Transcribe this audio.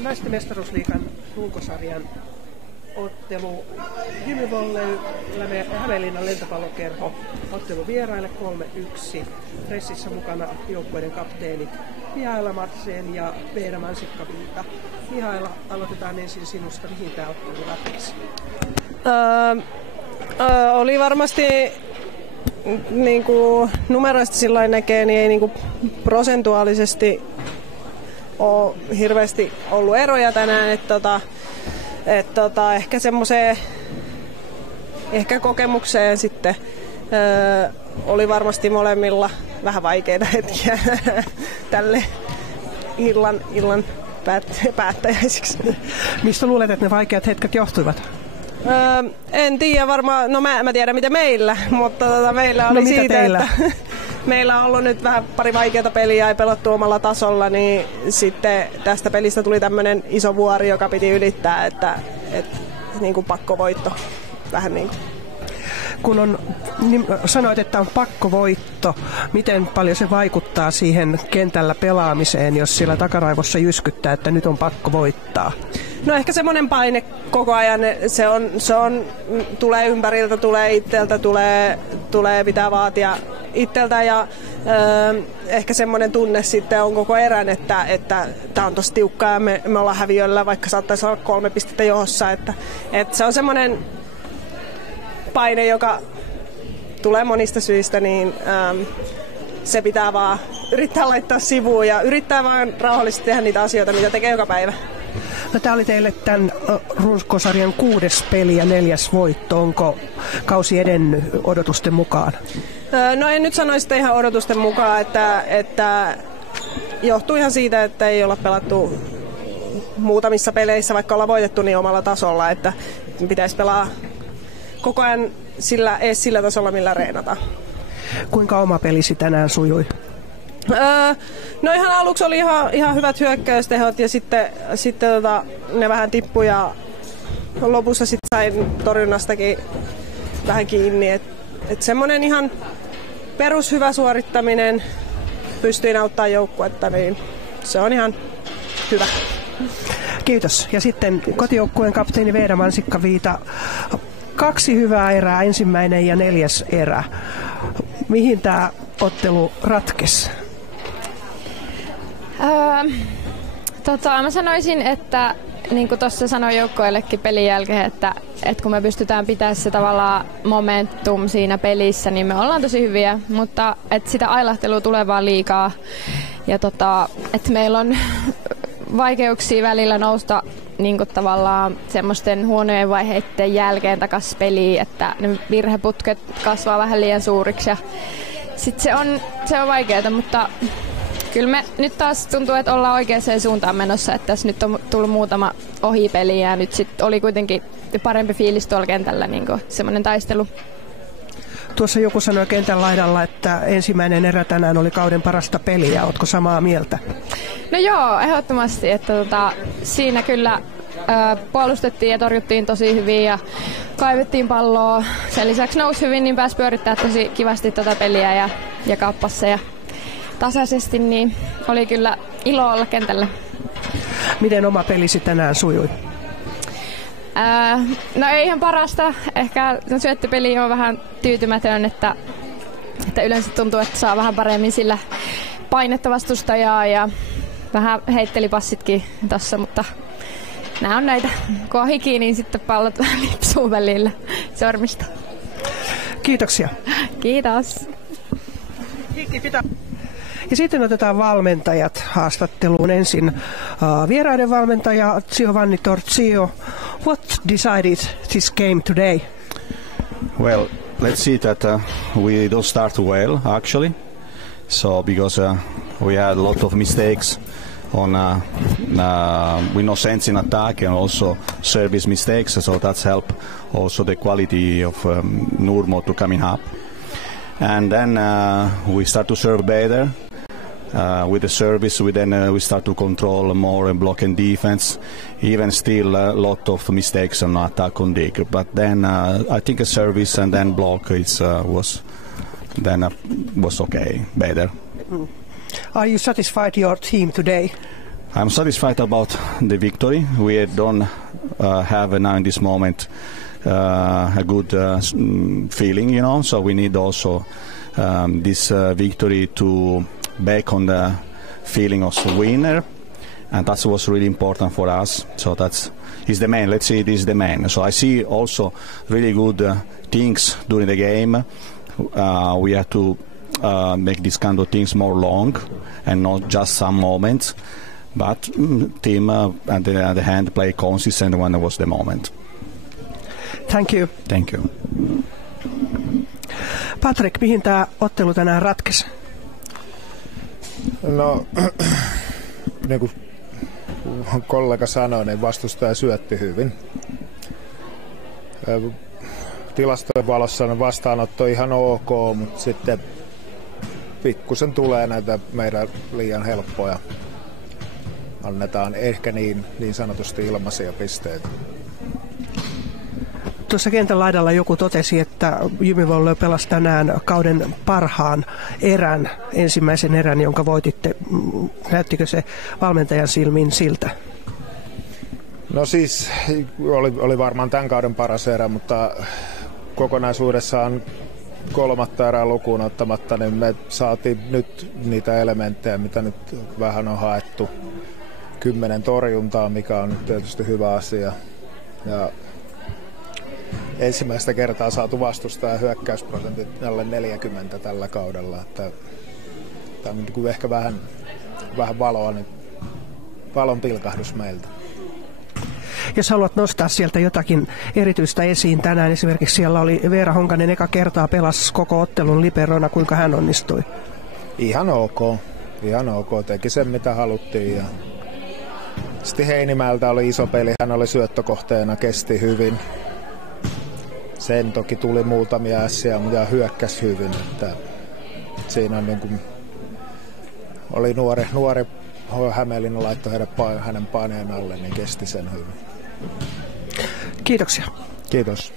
naisten mestaruusliigan runkosarjan ottelu Hymyvolley Hämeenlinnan lentopallokerho ottelu vieraille 3-1. Pressissä mukana joukkueiden kapteenit Mihaela Marsen ja Veera Mansikka-Viita. Mihaela, aloitetaan ensin sinusta. Mihin tämä ottelu ratkesi? Oli varmasti niinku numeroista sillain näkee, niin ei niinku prosentuaalisesti ole hirveästi ollut eroja tänään, että ehkä semmoiseen kokemukseen sitten oli varmasti molemmilla vähän vaikeita hetkiä tälle illan päättäjäisiksi. Mistä luulet, että ne vaikeat hetket johtuivat? En tiedä varmaan, no mä tiedän mitä meillä, mutta meillä oli siitä, teillä? Että meillä on ollut nyt vähän pari vaikeata peliä ja pelattu omalla tasolla, niin sitten tästä pelistä tuli tämmöinen iso vuori, joka piti ylittää, että niin kuin pakkovoitto vähän niin kuin. Kun sanoit, että on pakkovoitto, miten paljon se vaikuttaa siihen kentällä pelaamiseen, jos siellä takaraivossa jyskyttää, että nyt on pakko voittaa? No ehkä semmoinen paine koko ajan, se on tulee ympäriltä, tulee itseltä, tulee pitää vaatia itseltä ja ehkä semmoinen tunne sitten on koko erän, että tämä on tosi tiukkaa ja me ollaan häviöllä, vaikka saattaisi olla 3 pistettä johossa, että se on semmoinen paine, joka tulee monista syistä, niin se pitää vaan yrittää laittaa sivuun ja yrittää vaan rauhallisesti tehdä niitä asioita, mitä tekee joka päivä. No, tämä oli teille tämän runkosarjan 6. peli ja 4. voitto. Onko kausi edennyt odotusten mukaan? No en nyt sanoisi sitä ihan odotusten mukaan, että johtuu ihan siitä, että ei olla pelattu muutamissa peleissä, vaikka ollaan voitettu niin omalla tasolla, että pitäisi pelaa koko ajan sillä tasolla, millä reenataan. Kuinka oma pelisi tänään sujui? No ihan aluksi oli ihan hyvät hyökkäystehot ja sitten ne vähän tippui ja lopussa sitten sain torjunnastakin vähän kiinni. Et semmoinen ihan perushyvä suorittaminen pystyin auttamaan joukkuetta, niin se on ihan hyvä. Kiitos. Ja sitten kotijoukkueen kapteeni Veera Mansikka-Viita. 2 hyvää erää, ensimmäinen ja 4. erä. Mihin tämä ottelu ratkesi? Mä sanoisin, että niin kuin tuossa sanoin joukkueellekin pelin jälkeen, että kun me pystytään pitämään se tavallaan momentum siinä pelissä, niin me ollaan tosi hyviä, mutta että sitä ailahtelua tulee vaan liikaa. Ja että meillä on vaikeuksia välillä nousta niin kuin tavallaan semmoisten huonojen vaiheiden jälkeen takaisin peliin, että ne virheputket kasvaa vähän liian suuriksi ja sitten se on vaikeaa, mutta kyllä me nyt taas tuntuu, että ollaan oikeaan suuntaan menossa, että tässä nyt on tullut muutama ohipeli ja nyt sitten oli kuitenkin parempi fiilis tuolla kentällä, niin kuin semmoinen taistelu. Tuossa joku sanoi kentän laidalla, että ensimmäinen erä tänään oli kauden parasta peliä. Ootko samaa mieltä? No joo, ehdottomasti. Että siinä kyllä puolustettiin ja torjuttiin tosi hyvin ja kaivettiin palloa. Sen lisäksi nousi hyvin, niin pääsi pyörittämään tosi kivasti tätä peliä ja kappassa ja tasaisesti, niin oli kyllä ilo olla kentällä. Miten oma pelisi tänään sujui? No ei ihan parasta. Ehkä syöttöpeli on vähän tyytymätön, että yleensä tuntuu, että saa vähän paremmin sillä painetta vastustajaa ja vähän heitteli passitkin tossa, mutta nämä on näitä. Kun on hiki, niin sitten pallot vähän lipsuu välillä sormista. Giitoksia. Kiitos. Ja sitten otetaan valmentajat haastatteluun. Ensin vieraiden valmentaja Giovanni Torzio. What decided this game today? Well, let's see that we don't start well, actually. So because we had a lot of mistakes on with no sense in attack and also service mistakes. So that's helped also the quality of Nurmo to coming up. And then we start to serve better. With the service, we start to control more and block and defense. Even still, a lot of mistakes on attack on Dick. But then I think a service and then block was okay, better. Are you satisfied your team today? I'm satisfied about the victory. We don't have now in this moment a good feeling, so we need also this victory to back on the feeling of the winner, and that was really important for us. So is the main. Let's say it is the main. So I see also really good things during the game. We have to make these kind of things more long and not just some moments. But team at the other hand play consistent when it was the moment. Thank you. Thank you. Patrick, mihin tämä ottelu tänään ratkesi? No, niin kuin kollega sanoi, niin vastustaja syötti hyvin. Tilastojen valossa vastaanotto ihan ok, mutta sitten pikkusen tulee näitä meidän liian helppoja. Annetaan ehkä niin sanotusti ilmaisia pisteitä. Tuossa kentän laidalla joku totesi, että Jyväskylä pelasi tänään kauden parhaan erän, ensimmäisen erän, jonka voititte. Näyttikö se valmentajan silmiin siltä? No siis oli varmaan tämän kauden paras erä, mutta kokonaisuudessaan kolmatta erää lukuun ottamatta, niin me saatiin nyt niitä elementtejä, mitä nyt vähän on haettu. 10 torjuntaa, mikä on tietysti hyvä asia. Ja ensimmäistä kertaa saatu vastustaja hyökkäysprosentit alle 40 tällä kaudella. Tämä on niin ehkä vähän valoa, niin valon pilkahdus meiltä. Jos haluat nostaa sieltä jotakin erityistä esiin tänään, esimerkiksi siellä oli Veera Honkanen eka kertaa pelasi koko ottelun liberona, kuinka hän onnistui? Ihan ok, teki sen mitä haluttiin. Ja sitten Heinimäeltä oli iso peli, hän oli syöttökohteena, kesti hyvin. Sen toki tuli muutamia ässiä, mutta hyökkäsi hyvin. Että siinä on niin kuin, oli nuori Hämeenlinna laittoi hänen paineen alle, niin kesti sen hyvin. Kiitoksia. Kiitos.